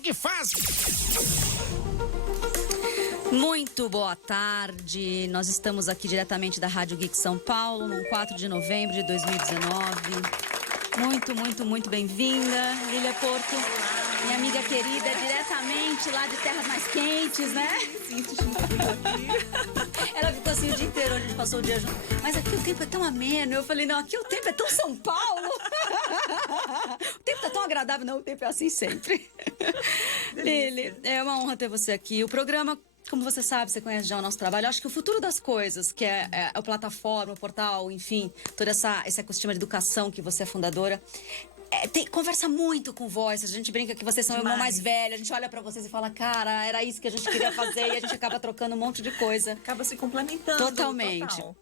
que faz. Muito boa tarde, nós estamos aqui diretamente da Rádio Geek São Paulo, no 4 de novembro de 2019. Muito bem-vinda, Lília Porto, minha amiga querida, diretamente lá de terras mais quentes, né? Ela ficou assim o dia inteiro, a gente passou o dia junto. Mas aqui o tempo é tão ameno. Eu falei, não, aqui o tempo é tão São Paulo. O tempo tá tão agradável, não, o tempo é assim sempre. Lili, é uma honra ter você aqui. O programa, como você sabe, você conhece já o nosso trabalho. Eu acho que o futuro das coisas, que é a plataforma, o portal, enfim, todo esse ecossistema de educação que você é fundadora, conversa muito com voz. A gente brinca que vocês são o irmão mais velho. A gente olha pra vocês e fala, cara, era isso que a gente queria fazer. E a gente acaba trocando um monte de coisa. Acaba se complementando. Totalmente. Total.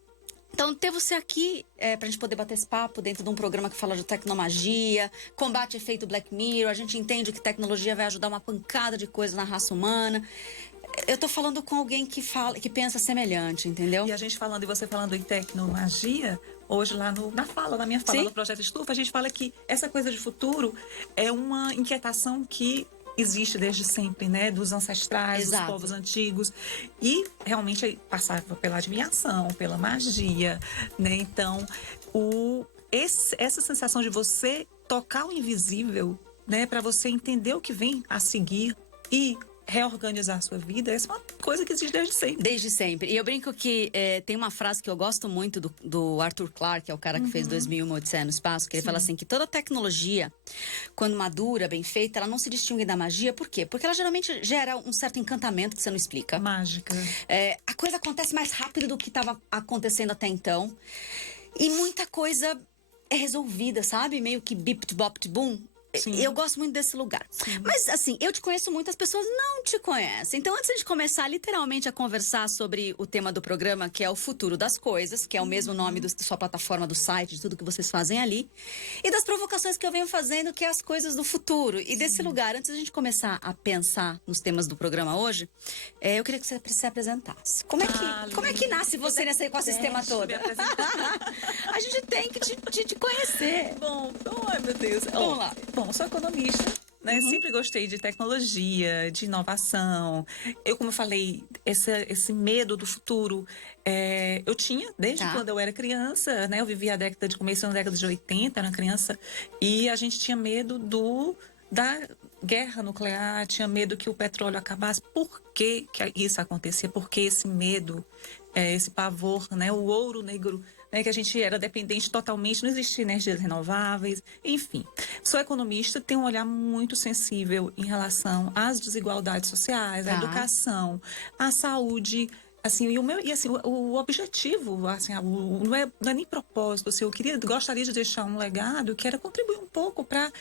Então, ter você aqui pra gente poder bater esse papo dentro de um programa que fala de tecnomagia, combate efeito Black Mirror. A gente entende que tecnologia vai ajudar uma pancada de coisa na raça humana. Eu tô falando com alguém que pensa semelhante, entendeu? E a gente falando, e você falando em tecnomagia, hoje lá na minha fala, Sim? no Projeto Estufa, a gente fala que essa coisa de futuro é uma inquietação que existe desde sempre, né? Dos ancestrais, Exato. dos povos antigos. E realmente passava pela adivinhação, pela magia, né? Então, essa sensação de você tocar o invisível, né? Para você entender o que vem a seguir e reorganizar a sua vida, essa é uma coisa que existe desde sempre. Desde sempre. E eu brinco que tem uma frase que eu gosto muito do Arthur Clarke, que é o cara que fez 2001 Odisseia no Espaço, que ele fala assim, que toda tecnologia, quando madura, bem feita, ela não se distingue da magia. Por quê? Porque ela geralmente gera um certo encantamento que você não explica. Mágica. A coisa acontece mais rápido do que estava acontecendo até então. E muita coisa é resolvida, sabe? Meio que bip-bop-boom. Eu gosto muito desse lugar. Sim. Mas, assim, eu te conheço, muitas pessoas não te conhecem. Então, antes de começar literalmente a conversar sobre o tema do programa, que é o futuro das coisas, que é o mesmo nome da sua plataforma, do site, de tudo que vocês fazem ali, e das provocações que eu venho fazendo, que é as coisas do futuro. E desse lugar, antes de a gente começar a pensar nos temas do programa hoje, eu queria que você se apresentasse. Como é que nasce você nesse ecossistema todo? A gente tem que te conhecer. Bom, ai meu Deus. Vamos lá. Bom, sou economista, né? Sempre gostei de tecnologia, de inovação. Como eu falei, esse medo do futuro, eu tinha desde quando eu era criança, né? Eu vivia começo da década de 80, era uma criança, e a gente tinha medo da guerra nuclear, tinha medo que o petróleo acabasse. Por que isso acontecia? Por que esse medo, esse pavor, né? O ouro negro, né, que a gente era dependente totalmente, não existia energias renováveis, enfim. Sou economista, tenho um olhar muito sensível em relação às desigualdades sociais, à educação, à saúde, assim, o objetivo, assim, não é nem propósito, assim, gostaria de deixar um legado que era contribuir um pouco para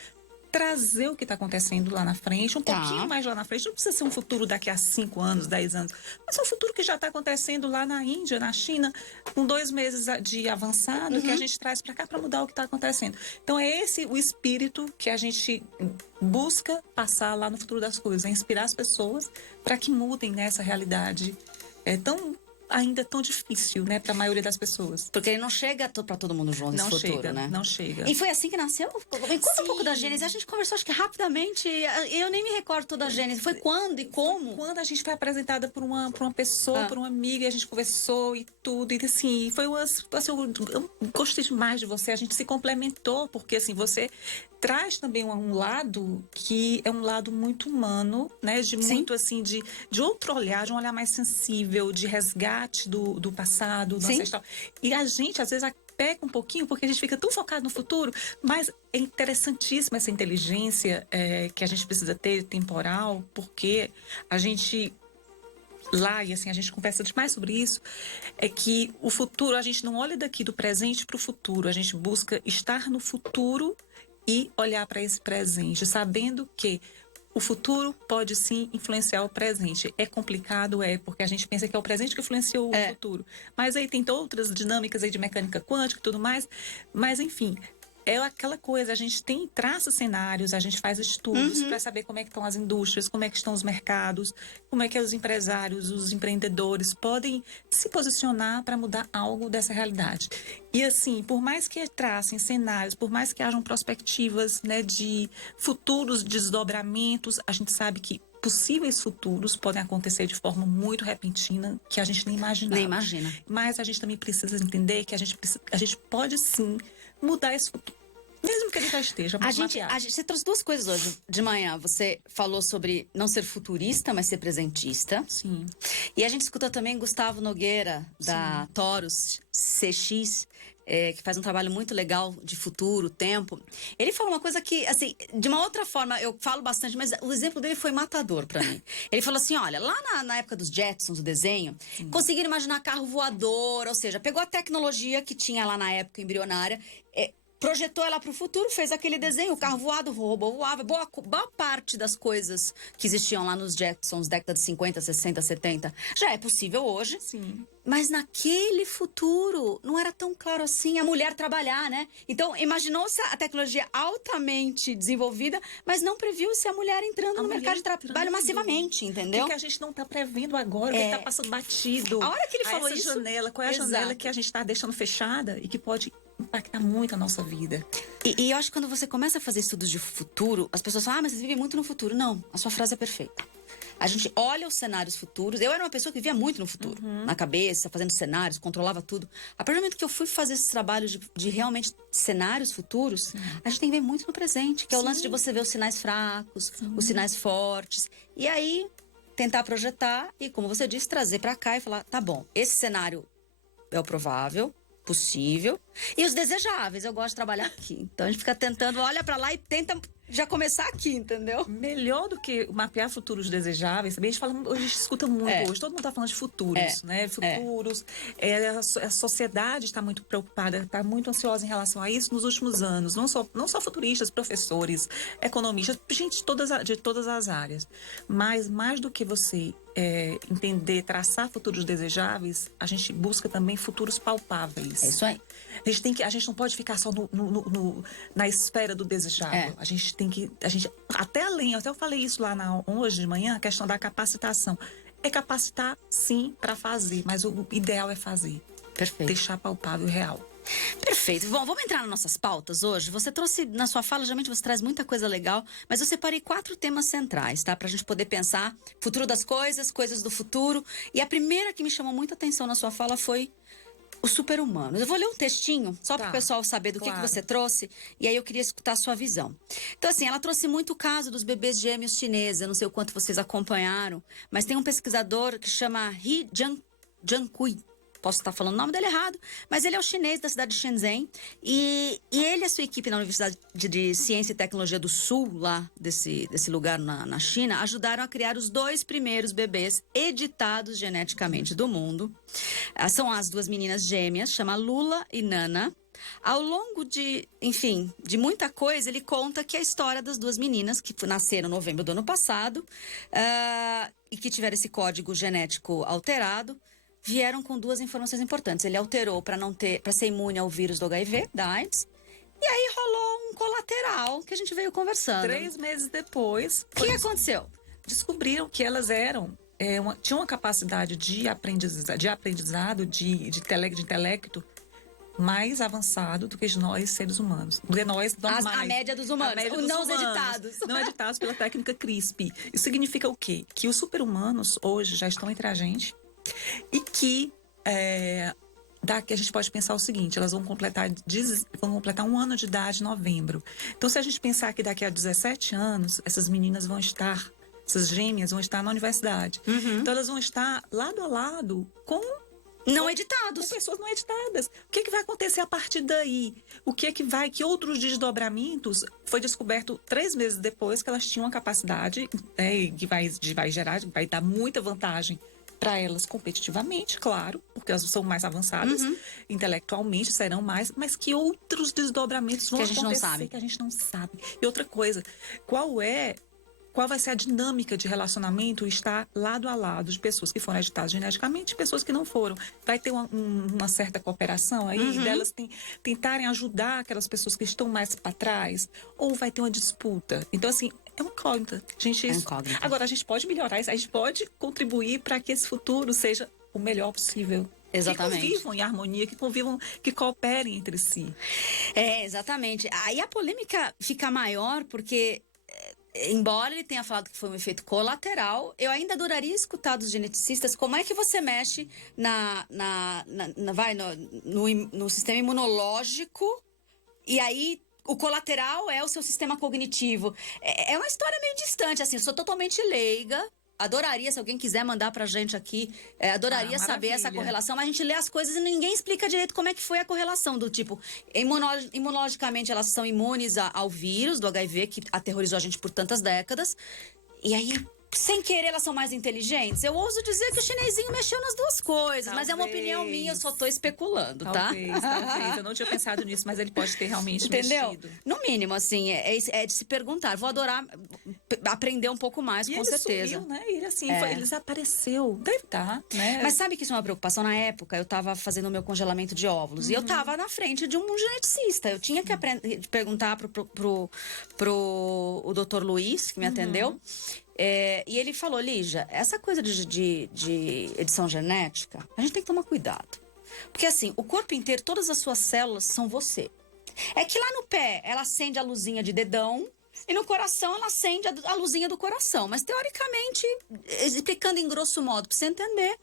trazer o que está acontecendo lá na frente, um pouquinho mais lá na frente. Não precisa ser um futuro daqui a 5 anos, 10 anos, mas é um futuro que já está acontecendo lá na Índia, na China, com 2 meses de avançado, que a gente traz para cá para mudar o que está acontecendo. Então é esse o espírito que a gente busca passar lá no futuro das coisas, é inspirar as pessoas para que mudem nessa realidade ainda tão difícil, né, para a maioria das pessoas. Porque ele não chega para todo mundo junto nesse futuro, né? Não chega. E foi assim que nasceu? Me conta um pouco da Gênesis. A gente conversou, acho que rapidamente, eu nem me recordo toda a Gênesis. Foi quando e como? Quando a gente foi apresentada por uma pessoa, por uma amiga, e a gente conversou e tudo, e assim, foi eu gostei demais de você, a gente se complementou, porque assim, você traz também um lado que é um lado muito humano, né? De muito assim, de outro olhar, de um olhar mais sensível, de resgate do passado, do ancestral. E a gente, às vezes, peca um pouquinho, porque a gente fica tão focado no futuro, mas é interessantíssima essa inteligência que a gente precisa ter, temporal, porque a gente lá, e assim, a gente conversa demais sobre isso, é que o futuro, a gente não olha daqui do presente para o futuro, a gente busca estar no futuro e olhar para esse presente, sabendo que o futuro pode sim influenciar o presente. É complicado, porque a gente pensa que é o presente que influenciou o futuro. Mas aí tem outras dinâmicas aí de mecânica quântica e tudo mais. Mas, enfim, é aquela coisa, a gente traça cenários, a gente faz estudos para saber como é que estão as indústrias, como é que estão os mercados, como é que os empresários, os empreendedores podem se posicionar para mudar algo dessa realidade. E assim, por mais que tracem cenários, por mais que hajam perspectivas, né, de futuros desdobramentos, a gente sabe que possíveis futuros podem acontecer de forma muito repentina, que a gente nem imaginava. Nem imagina. Mas a gente também precisa entender que a gente pode sim mudar esse futuro. Mesmo que ele já esteja mapeado. Você trouxe duas coisas hoje de manhã. Você falou sobre não ser futurista, mas ser presentista. Sim. E a gente escutou também Gustavo Nogueira, da Taurus CX, que faz um trabalho muito legal de futuro, tempo. Ele falou uma coisa que, assim, de uma outra forma, eu falo bastante, mas o exemplo dele foi matador pra mim. Ele falou assim, olha, lá na época dos Jetsons, o desenho, conseguiram imaginar carro voador, ou seja, pegou a tecnologia que tinha lá na época embrionária, projetou ela para o futuro, fez aquele desenho, o carro voado, o robô voava. Boa parte das coisas que existiam lá nos Jetsons, décadas de 50, 60, 70, já é possível hoje. Sim. Mas naquele futuro, não era tão claro assim a mulher trabalhar, né? Então, imaginou-se a tecnologia altamente desenvolvida, mas não previu-se a mulher entrando no mercado de trabalho massivamente, entendeu? O que a gente não está prevendo agora, o que está passando batido. A hora que ele falou essa isso... janela, qual é a janela que a gente está deixando fechada e que pode impactar muito a nossa vida. E eu acho que quando você começa a fazer estudos de futuro, as pessoas falam, mas vocês vivem muito no futuro. Não, a sua frase é perfeita. A gente olha os cenários futuros. Eu era uma pessoa que vivia muito no futuro, na cabeça, fazendo cenários, controlava tudo. A partir do momento que eu fui fazer esse trabalho de realmente cenários futuros, a gente tem que ver muito no presente, que é o lance de você ver os sinais fracos, os sinais fortes. E aí, tentar projetar e, como você disse, trazer pra cá e falar, tá bom, esse cenário é o provável, possível. E os desejáveis, eu gosto de trabalhar aqui. Então a gente fica tentando, olha pra lá e tenta já começar aqui, entendeu? Melhor do que mapear futuros desejáveis, também a gente escuta muito hoje, todo mundo tá falando de futuros, né? Futuros. A sociedade está muito preocupada, está muito ansiosa em relação a isso nos últimos anos. Não só futuristas, professores, economistas, gente de todas as áreas. Mas mais do que você entender, traçar futuros desejáveis, a gente busca também futuros palpáveis. É isso aí. A gente não pode ficar só na esfera do desejável. A gente tem que... até eu falei isso lá hoje de manhã, a questão da capacitação. É capacitar, sim, para fazer, mas o ideal é fazer. Perfeito. Deixar palpável e real. Perfeito. Bom, vamos entrar nas nossas pautas hoje. Você trouxe, na sua fala, geralmente você traz muita coisa legal, mas eu separei 4 temas centrais, tá? Pra gente poder pensar futuro das coisas, coisas do futuro. E a primeira que me chamou muita atenção na sua fala foi o super-humano. Eu vou ler um textinho, só para o pessoal saber do que você trouxe, e aí eu queria escutar a sua visão. Então, assim, ela trouxe muito o caso dos bebês gêmeos chineses, eu não sei o quanto vocês acompanharam, mas tem um pesquisador que chama He Jiankui. Posso estar falando o nome dele errado, mas ele é o chinês da cidade de Shenzhen. E ele e a sua equipe na Universidade de Ciência e Tecnologia do Sul, lá desse lugar na China, ajudaram a criar os 2 primeiros bebês editados geneticamente do mundo. São as 2 meninas gêmeas, chama Lula e Nana. Ao longo de muita coisa, ele conta que a história das 2 meninas, que nasceram em novembro do ano passado, e que tiveram esse código genético alterado, vieram com 2 informações importantes. Ele alterou para ser imune ao vírus do HIV, da AIDS. E aí rolou um colateral que a gente veio conversando. 3 meses depois... O que aconteceu? Descobriram que elas tinham uma capacidade de aprendizado, de intelecto mais avançado do que nós, seres humanos. Do que nós, normais. A média dos humanos, não os editados. Não editados pela técnica CRISPR. Isso significa o quê? Que os super-humanos hoje já estão entre a gente. E que daqui a gente pode pensar o seguinte, elas vão completar 1 ano de idade em novembro. Então, se a gente pensar que daqui a 17 anos, essas gêmeas vão estar na universidade. Então, elas vão estar lado a lado com pessoas não editadas. O que vai acontecer a partir daí? Que outros desdobramentos foi descoberto 3 meses depois que elas tinham uma capacidade que vai dar muita vantagem para elas competitivamente, claro, porque elas são mais avançadas, intelectualmente serão mais, mas que outros desdobramentos vão acontecer que a gente não sabe. E outra coisa, qual é qual vai ser a dinâmica de relacionamento estar lado a lado de pessoas que foram editadas geneticamente e pessoas que não foram. Vai ter uma certa cooperação aí, delas tentarem ajudar aquelas pessoas que estão mais para trás, ou vai ter uma disputa? Então, assim, é uma incógnita. Agora, a gente pode melhorar isso, a gente pode contribuir para que esse futuro seja o melhor possível. Exatamente. Que convivam em harmonia, que cooperem entre si. Exatamente. Aí a polêmica fica maior porque, embora ele tenha falado que foi um efeito colateral, eu ainda adoraria escutar dos geneticistas como é que você mexe no sistema imunológico, e aí o colateral é o seu sistema cognitivo. É uma história meio distante, assim, eu sou totalmente leiga. Adoraria, se alguém quiser mandar pra gente aqui, adoraria saber essa correlação, mas a gente lê as coisas e ninguém explica direito como é que foi a correlação do tipo, imunologicamente elas são imunes ao vírus do HIV, que aterrorizou a gente por tantas décadas, e aí, sem querer, elas são mais inteligentes. Eu ouso dizer que o chinesinho mexeu nas duas coisas, mas é uma opinião minha, eu só tô especulando, tá? Talvez. Eu não tinha pensado nisso, mas ele pode ter realmente mexido. No mínimo, assim, é de se perguntar. Vou adorar aprender um pouco mais, com certeza. Sumiu, né? Ele, assim, ele desapareceu. Deve estar, né? Mas sabe que isso é uma preocupação? Na época, eu tava fazendo o meu congelamento de óvulos. E eu tava na frente de um geneticista. Eu tinha que perguntar pro o Dr. Luiz, que me atendeu. E ele falou, Lígia, essa coisa de edição genética, a gente tem que tomar cuidado. Porque assim, o corpo inteiro, todas as suas células são você. É que lá no pé, ela acende a luzinha de dedão, e no coração, ela acende a luzinha do coração. Mas, teoricamente, explicando em grosso modo, para você entender,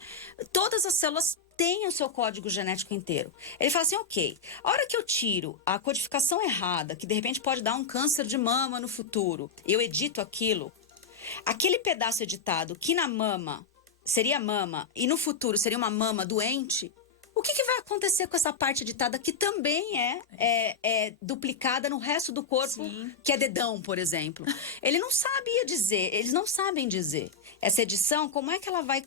todas as células têm o seu código genético inteiro. Ele fala assim, ok, a hora que eu tiro a codificação errada, que de repente pode dar um câncer de mama no futuro, eu edito aquilo, aquele pedaço editado que na mama seria mama e no futuro seria uma mama doente, o que vai acontecer com essa parte editada que também é duplicada no resto do corpo, que é dedão, por exemplo? Eles não sabem dizer. Essa edição, como é que ela vai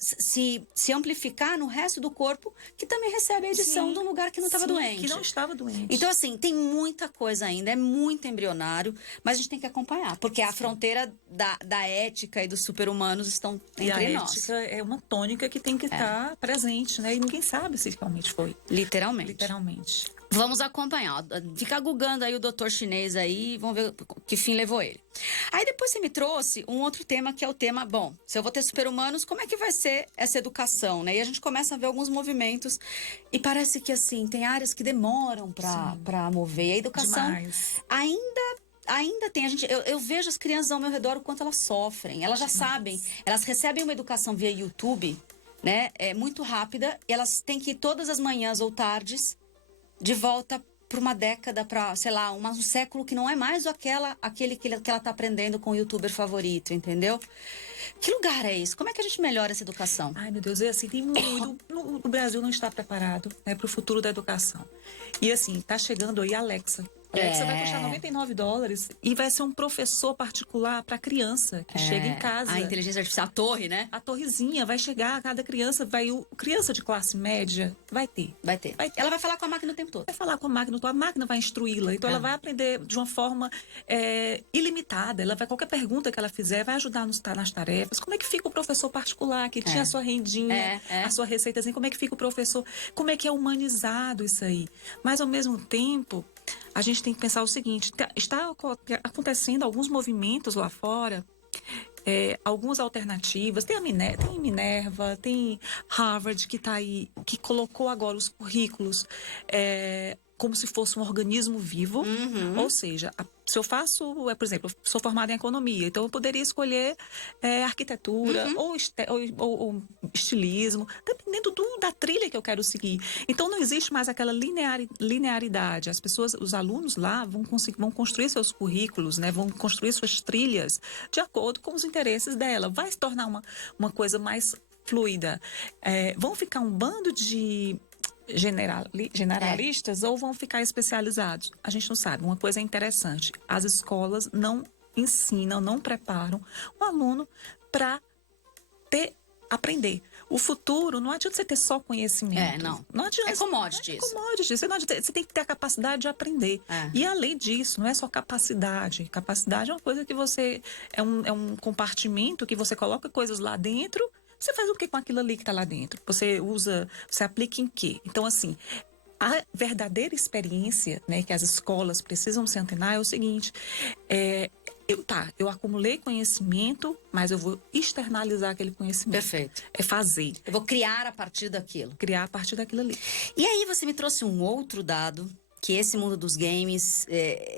se amplificar no resto do corpo, que também recebe a edição de um lugar que não estava doente. Que não estava doente. Então, assim, tem muita coisa ainda, é muito embrionário, mas a gente tem que acompanhar, porque a fronteira da ética e dos super-humanos estão entre nós. A ética é uma tônica que tem que estar presente, né? E ninguém sabe se realmente foi. Literalmente. Vamos acompanhar. Fica googando aí o doutor chinês aí, vamos ver que fim levou ele. Aí depois você me trouxe um outro tema, que é o tema, bom, se eu vou ter super-humanos, como é que vai ser essa educação, né? E a gente começa a ver alguns movimentos e parece que, assim, tem áreas que demoram para mover. E a educação ainda tem. Eu vejo as crianças ao meu redor o quanto elas sofrem. Elas já sabem, elas recebem uma educação via YouTube, né? É muito rápida, e elas têm que ir todas as manhãs ou tardes de volta para uma década, para, sei lá, um século que não é mais aquele que ela tá aprendendo com o youtuber favorito, entendeu? Que lugar é esse? Como é que a gente melhora essa educação? Ai, meu Deus, assim, tem muito... O Brasil não está preparado, né, para o futuro da educação. E assim, tá chegando aí a Alexa. Alexa vai custar $99 e vai ser um professor particular para criança que chega em casa. A inteligência artificial, a torre, né? A torrezinha vai chegar a cada criança, criança de classe média vai ter. Ela vai falar com a máquina o tempo todo. Vai falar com a máquina vai instruí-la. Então ela vai aprender de uma forma ilimitada. Qualquer pergunta que ela fizer vai ajudar nas tarefas. Como é que fica o professor particular que tinha a sua rendinha, a sua receitazinha? Como é que fica o professor? Como é que é humanizado isso aí? Mas ao mesmo tempo, a gente tem que pensar o seguinte, está acontecendo alguns movimentos lá fora, algumas alternativas, tem Minerva, tem Harvard que está aí, que colocou agora os currículos como se fosse um organismo vivo, ou seja, se eu faço, por exemplo, eu sou formada em economia, então eu poderia escolher arquitetura ou estilismo, dependendo da trilha que eu quero seguir. Então não existe mais aquela linearidade. As pessoas, os alunos lá vão construir seus currículos, né? Vão construir suas trilhas de acordo com os interesses dela. Vai se tornar uma coisa mais fluida. Vão ficar um bando de generalistas ou vão ficar especializados? A gente não sabe. Uma coisa interessante, as escolas não ensinam, não preparam o aluno para aprender. O futuro, não adianta você ter só conhecimento. Não adianta. É commodity É isso. commodity. Você tem que ter a capacidade de aprender. E além disso, não é só capacidade. Capacidade é uma coisa que você... É um compartimento que você coloca coisas lá dentro. Você faz o que com aquilo ali que está lá dentro? Você aplica em quê? Então, assim, a verdadeira experiência, né, que as escolas precisam se antenar é o seguinte: eu acumulei conhecimento, mas eu vou externalizar aquele conhecimento. Perfeito. É fazer. Eu vou criar a partir daquilo. Criar a partir daquilo ali. E aí você me trouxe um outro dado, que esse mundo dos games,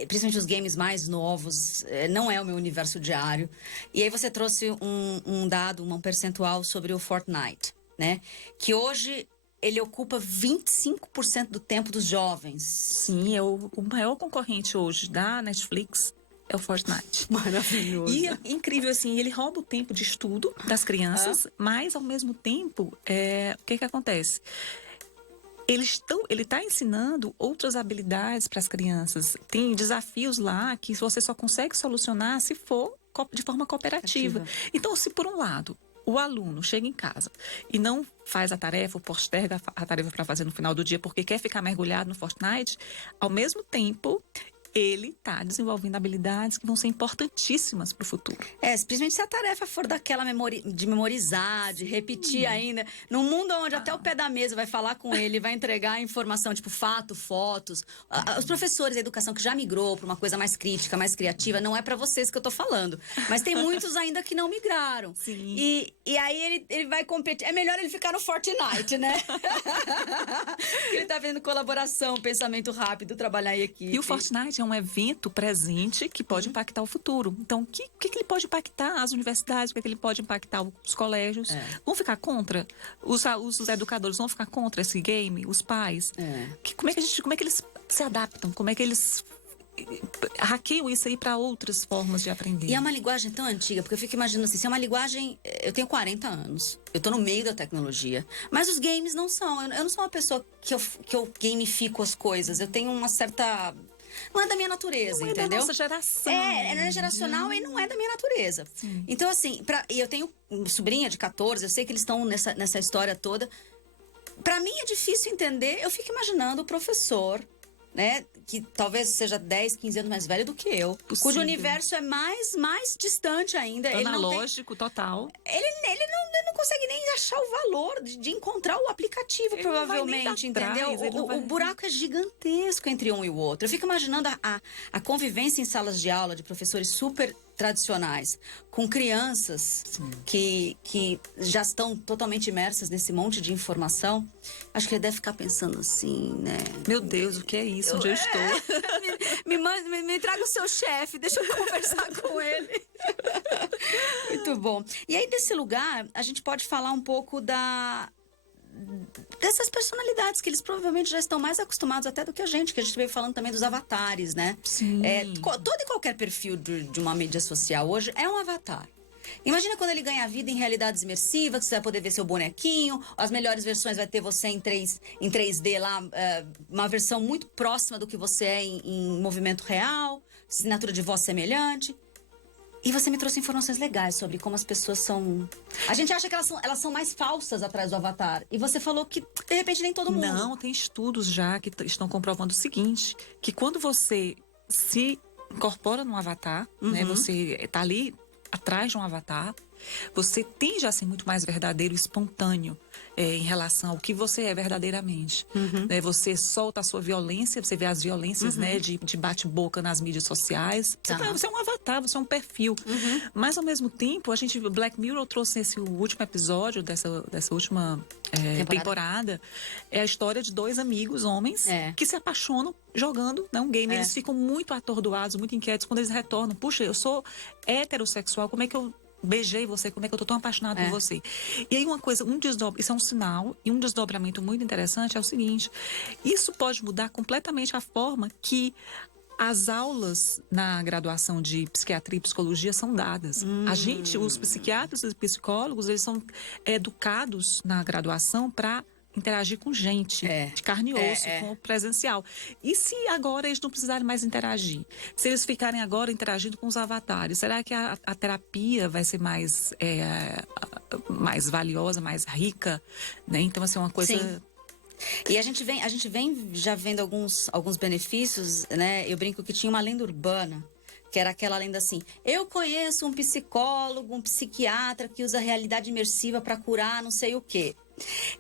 principalmente os games mais novos, não é o meu universo diário. E aí você trouxe um dado, um percentual sobre o Fortnite, né? Que hoje ele ocupa 25% do tempo dos jovens. Sim, o maior concorrente hoje da Netflix é o Fortnite. Maravilhoso. E é incrível, assim, ele rouba o tempo de estudo das crianças, mas, ao mesmo tempo, o que acontece? Ele está ensinando outras habilidades para as crianças. Tem desafios lá que você só consegue solucionar se for de forma cooperativa. Então, se por um lado o aluno chega em casa e não faz a tarefa, ou posterga a tarefa para fazer no final do dia porque quer ficar mergulhado no Fortnite, ao mesmo tempo ele está desenvolvendo habilidades que vão ser importantíssimas para o futuro. Principalmente se a tarefa for daquela de memorizar, de repetir ainda. Num mundo onde até o pé da mesa vai falar com ele, vai entregar informação, tipo fato, fotos. Os professores da educação que já migrou para uma coisa mais crítica, mais criativa, não é para vocês que eu tô falando. Mas tem muitos ainda que não migraram. Sim. E aí ele vai competir. É melhor ele ficar no Fortnite, né? Ele tá vendo colaboração, pensamento rápido, trabalhar em equipe. E o Fortnite é um evento presente que pode impactar o futuro. Então, o que ele pode impactar as universidades? O que ele pode impactar os colégios? Vão ficar contra? Os educadores vão ficar contra esse game? Os pais? Como é que eles se adaptam? Como é que eles hackeiam isso aí para outras formas de aprender? E é uma linguagem tão antiga, porque eu fico imaginando assim, se é uma linguagem... Eu tenho 40 anos, eu tô no meio da tecnologia, mas os games não são. Eu não sou uma pessoa que eu gamifico as coisas. Eu tenho uma certa... Não é da minha natureza, não entendeu? É da nossa geração. É geracional e não é da minha natureza. Sim. Então, assim, e eu tenho uma sobrinha de 14, eu sei que eles estão nessa história toda. Pra mim é difícil entender, eu fico imaginando o professor, né, que talvez seja 10, 15 anos mais velho do que eu, cujo universo é mais distante ainda. Analógico, total. Ele não consegue nem achar o valor de encontrar o aplicativo, ele provavelmente, entendeu? O buraco é gigantesco entre um e o outro. Eu fico imaginando a convivência em salas de aula de professores super tradicionais com crianças que já estão totalmente imersas nesse monte de informação. Acho que ele deve ficar pensando assim, né? Meu Deus, o que é isso? Onde eu estou? Me traga o seu chefe, deixa eu conversar com ele. Muito bom. E aí, desse lugar, a gente pode falar um pouco dessas personalidades que eles provavelmente já estão mais acostumados até do que a gente veio falando também dos avatares, né? Sim. Todo e qualquer perfil de uma mídia social hoje é um avatar. Imagina quando ele ganha vida em realidades imersivas, que você vai poder ver seu bonequinho, as melhores versões vai ter você em 3D lá, uma versão muito próxima do que você é em movimento real, assinatura de voz semelhante. E você me trouxe informações legais sobre como as pessoas são... A gente acha que elas são mais falsas atrás do avatar. E você falou que, de repente, nem todo mundo... Não, tem estudos já que estão comprovando o seguinte, que quando você se incorpora num avatar, né, você está ali atrás de um avatar, você tende a ser muito mais verdadeiro e espontâneo em relação ao que você é verdadeiramente. Né? Você solta a sua violência, você vê as violências né, de bate-boca nas mídias sociais. Você é um avatar, você é um perfil. Mas, ao mesmo tempo, Black Mirror trouxe esse último episódio dessa última temporada. É a história de dois amigos, homens, que se apaixonam jogando um game. Eles ficam muito atordoados, muito inquietos quando eles retornam. Puxa, eu sou heterossexual, como é que eu beijei você, como é que eu tô tão apaixonado por você? E aí isso é um sinal e um desdobramento muito interessante é o seguinte: isso pode mudar completamente a forma que as aulas na graduação de psiquiatria e psicologia são dadas. Os psiquiatras e psicólogos, eles são educados na graduação para interagir com gente, de carne e osso, com o presencial. E se agora eles não precisarem mais interagir? Se eles ficarem agora interagindo com os avatares, será que a terapia vai ser mais valiosa, mais rica? Né? Então, assim, é uma coisa... Sim. E a gente vem já vendo alguns benefícios, né? Eu brinco que tinha uma lenda urbana, que era aquela lenda assim: eu conheço um psicólogo, um psiquiatra que usa realidade imersiva para curar não sei o quê.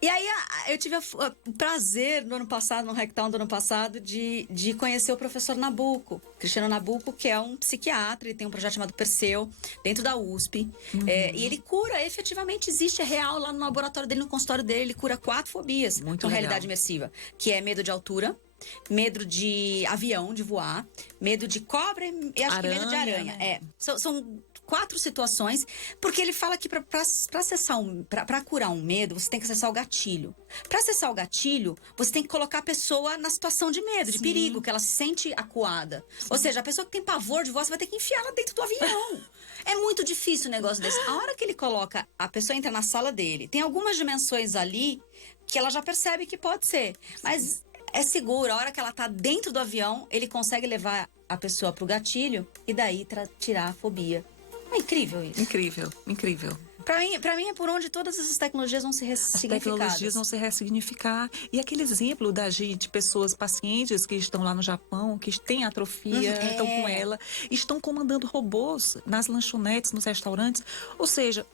E aí eu tive o prazer no Hacktown do ano passado, de conhecer o professor Nabuco, Cristiano Nabuco, que é um psiquiatra, ele tem um projeto chamado Perseu, dentro da USP. E ele cura, efetivamente existe, é real, lá no laboratório dele, no consultório dele, ele cura 4 fobias com realidade imersiva, que é medo de altura, medo de avião, de voar, medo de cobra e acho que medo de aranha. Né? São 4 situações, porque ele fala que para curar um medo, você tem que acessar o gatilho. Para acessar o gatilho, você tem que colocar a pessoa na situação de medo, de perigo, que ela se sente acuada. Ou seja, a pessoa que tem pavor de voar, você vai ter que enfiar ela dentro do avião. É muito difícil um negócio desse. A hora que ele coloca, a pessoa entra na sala dele, tem algumas dimensões ali que ela já percebe que pode ser. Mas é seguro. A hora que ela tá dentro do avião, ele consegue levar a pessoa pro gatilho e daí tirar a fobia. É incrível isso. Incrível. Pra mim é por onde todas essas tecnologias vão ser ressignificadas. As tecnologias vão se ressignificar. E aquele exemplo de pessoas, pacientes que estão lá no Japão, que têm atrofia, estão com ela, estão comandando robôs nas lanchonetes, nos restaurantes. Ou seja,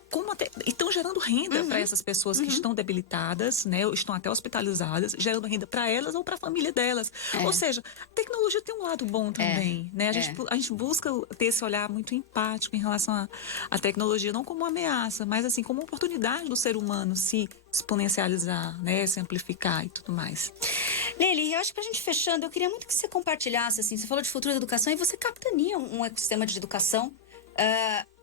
estão gerando renda para essas pessoas que estão debilitadas, né? Estão até hospitalizadas, gerando renda para elas ou para a família delas. Ou seja, a tecnologia tem um lado bom também, né? A gente busca ter esse olhar muito empático em relação à tecnologia, não como uma ameaça, mas assim, como uma oportunidade do ser humano se exponencializar, né, se amplificar e tudo mais. Lely, eu acho que pra gente fechando, eu queria muito que você compartilhasse, assim, você falou de futuro da educação e você capitania um ecossistema de educação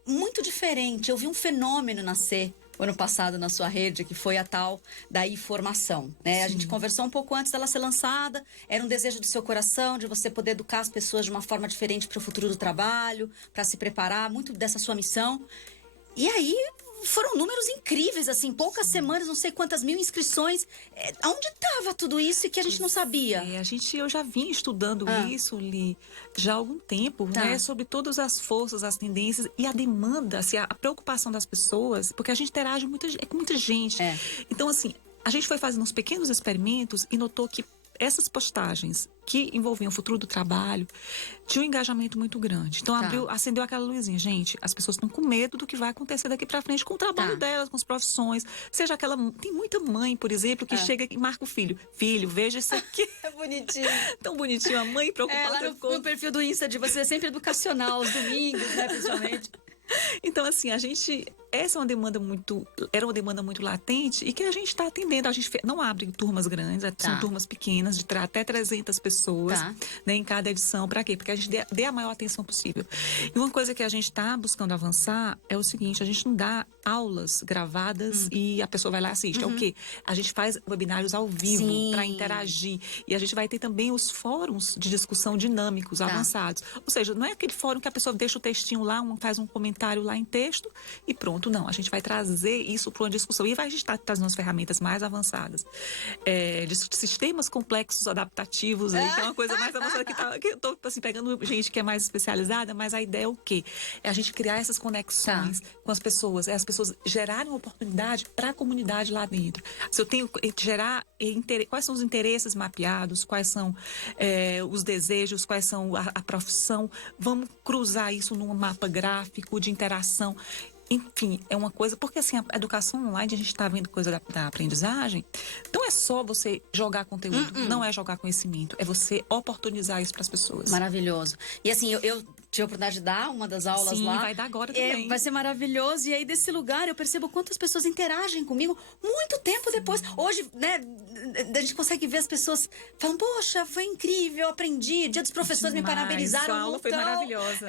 muito diferente. Eu vi um fenômeno nascer o ano passado na sua rede, que foi a tal da informação, né? A gente conversou um pouco antes dela ser lançada, era um desejo do seu coração de você poder educar as pessoas de uma forma diferente para o futuro do trabalho, para se preparar, muito dessa sua missão. E aí foram números incríveis, assim, poucas semanas, não sei quantas mil inscrições. Onde estava tudo isso e que a gente não sabia? Eu já vinha estudando isso, Li, já há algum tempo, né? Sobre todas as forças, as tendências e a demanda, assim, a preocupação das pessoas, porque a gente interage com muita gente. Então, assim, a gente foi fazendo uns pequenos experimentos e notou que essas postagens que envolviam o futuro do trabalho tinham um engajamento muito grande. Então, acendeu aquela luzinha. Gente, as pessoas estão com medo do que vai acontecer daqui pra frente com o trabalho delas, com as profissões. Seja aquela... Tem muita mãe, por exemplo, que chega e marca o filho. Filho, veja isso aqui. É bonitinho. Tão bonitinho. A mãe preocupada no perfil do Insta de você é sempre educacional, aos domingos, né, principalmente. Então, assim, essa era uma demanda muito latente e que a gente está atendendo. A gente não abre turmas grandes, são turmas pequenas, de até 300 pessoas, né, em cada edição. Para quê? Porque a gente dê a maior atenção possível. E uma coisa que a gente está buscando avançar é o seguinte: a gente não dá aulas gravadas e a pessoa vai lá e assiste. É o quê? A gente faz webinários ao vivo para interagir. E a gente vai ter também os fóruns de discussão dinâmicos, avançados. Ou seja, não é aquele fórum que a pessoa deixa o textinho lá, faz um comentário lá em texto e pronto. Não, a gente vai trazer isso para uma discussão e a gente está trazendo as ferramentas mais avançadas de sistemas complexos adaptativos aí, que é uma coisa mais avançada que eu tô assim, pegando gente que é mais especializada, mas a ideia é o quê? É a gente criar essas conexões com as pessoas, as pessoas gerarem uma oportunidade para a comunidade lá dentro. Se eu tenho que gerar quais são os interesses mapeados, quais são os desejos, quais são a profissão, vamos cruzar isso num mapa gráfico de interação. Enfim, é uma coisa... Porque, assim, a educação online, a gente está vendo coisa da aprendizagem. Não é só você jogar conteúdo. Não é jogar conhecimento. É você oportunizar isso para as pessoas. Maravilhoso. E, assim, eu tive a oportunidade de dar uma das aulas lá. Sim, vai dar agora também. Vai ser maravilhoso. E aí, desse lugar, eu percebo quantas pessoas interagem comigo muito tempo depois. Hoje, né, a gente consegue ver as pessoas falando: poxa, foi incrível, aprendi. Dia dos professores me parabenizaram. A aula foi maravilhosa.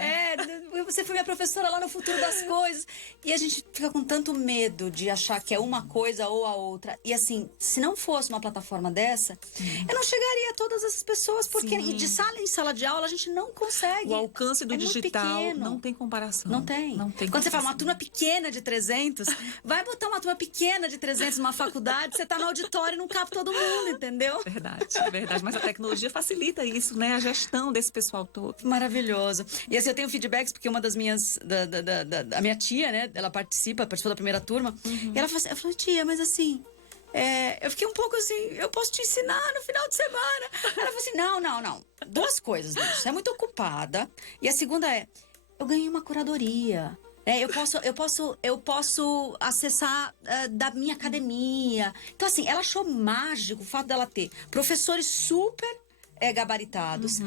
você foi minha professora lá no Futuro das Coisas. E a gente fica com tanto medo de achar que é uma coisa ou a outra. E assim, se não fosse uma plataforma dessa, eu não chegaria a todas essas pessoas, porque e de sala em sala de aula a gente não consegue. O alcance do digital não tem comparação. Não tem. Quando você fala uma turma pequena de 300, vai botar uma turma pequena de 300 numa faculdade, você tá no auditório e não cabe todo mundo, entendeu? Verdade. Mas a tecnologia facilita isso, né? A gestão desse pessoal todo. Maravilhoso. E assim, eu tenho feedbacks, porque uma das minhas, a minha tia, né, ela participou da primeira turma, e ela falou assim, eu falei, tia, mas assim, eu fiquei um pouco assim, eu posso te ensinar no final de semana. Ela falou assim, não. 2 coisas, Lúcia. Você é muito ocupada. E a segunda eu ganhei uma curadoria. Eu posso acessar da minha academia. Então, assim, ela achou mágico o fato dela ter professores super gabaritados,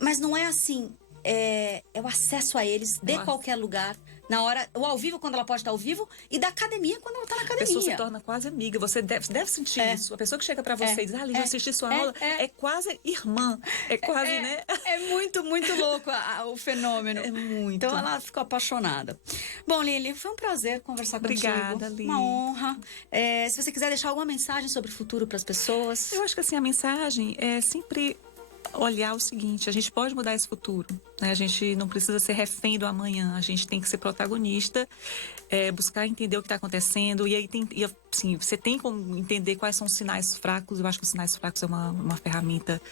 mas não é assim, é o acesso a eles de qualquer lugar. Na hora, ou ao vivo, quando ela pode estar ao vivo, e da academia, quando ela está na academia. A pessoa se torna quase amiga. Você deve sentir isso. A pessoa que chega pra você e diz, Lígia, eu assisti sua aula, é quase irmã. É quase, né? É muito, muito louco o fenômeno. É muito. Então, ela ficou apaixonada. Bom, Lili, foi um prazer conversar contigo. Obrigada, Lili. Uma honra. Se você quiser deixar alguma mensagem sobre o futuro para as pessoas. Eu acho que, assim, a mensagem é sempre olhar o seguinte, a gente pode mudar esse futuro, né? A gente não precisa ser refém do amanhã, a gente tem que ser protagonista, buscar entender o que está acontecendo, e aí assim, você tem como entender quais são os sinais fracos. Eu acho que os sinais fracos é uma ferramenta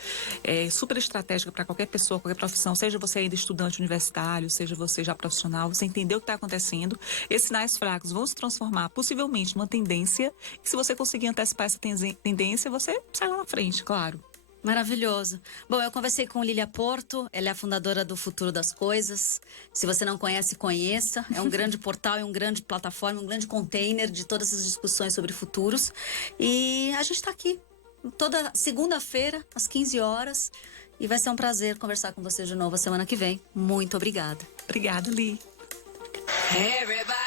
super estratégica para qualquer pessoa, qualquer profissão, seja você ainda estudante universitário, seja você já profissional, você entender o que está acontecendo. Esses sinais fracos vão se transformar possivelmente numa tendência, e se você conseguir antecipar essa tendência, você sai lá na frente, claro. Maravilhoso. Bom, eu conversei com Lília Porto, ela é a fundadora do Futuro das Coisas. Se você não conhece, conheça. É um grande portal, é um grande plataforma, um grande container de todas essas discussões sobre futuros. E a gente está aqui toda segunda-feira, às 15 horas. E vai ser um prazer conversar com você de novo a semana que vem. Muito obrigada. Obrigada, Li. Everybody.